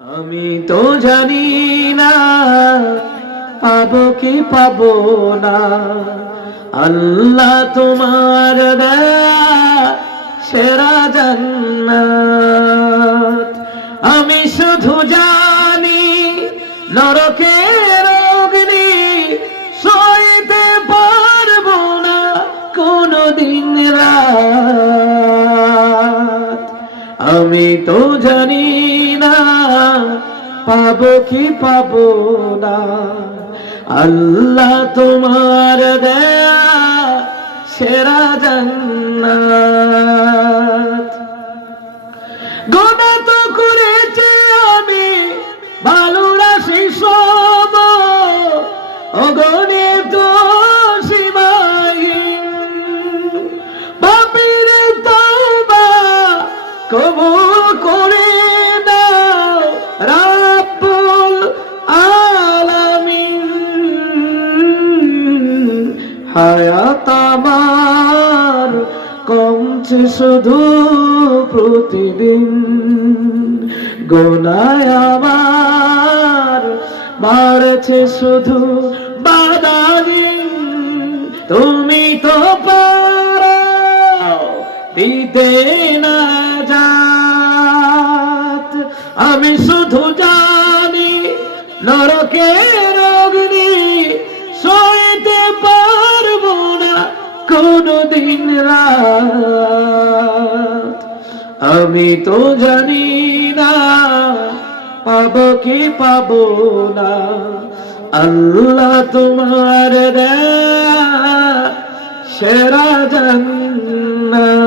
আমি তো জানি না পাবো কি পাবো না, আল্লাহ তোমার দেয়া সেরা জান্নাত। আমি শুধু জানি নরকের অগ্নি সইতে পারবো না কোনদিন রাত। আমি তো জানি না পাবো কি পাবো না, আল্লাহ তোমার দেয়া সেরা জান্নাত। গুনাহ তো করেছি আমি ভালোরা সেই সব অগণিত সীমাহীন, পাপীর তওবা কবুল করে দাও রাব্বুল আলামিন। হায়াত আমার কমছে শুধু প্রতিদিন, গুনাহ আমার বাড়ছে শুধু বাদাদিন। তুমি তো পারো দিতে না জাত, আমি শুধু জানি নরকের অগ্নি সইতে পারবো না কোনদিন রাত। আমি তো জানি না পাবো কি পাবো না, আল্লাহ তোমার দেয়া সেরা জান্নাত।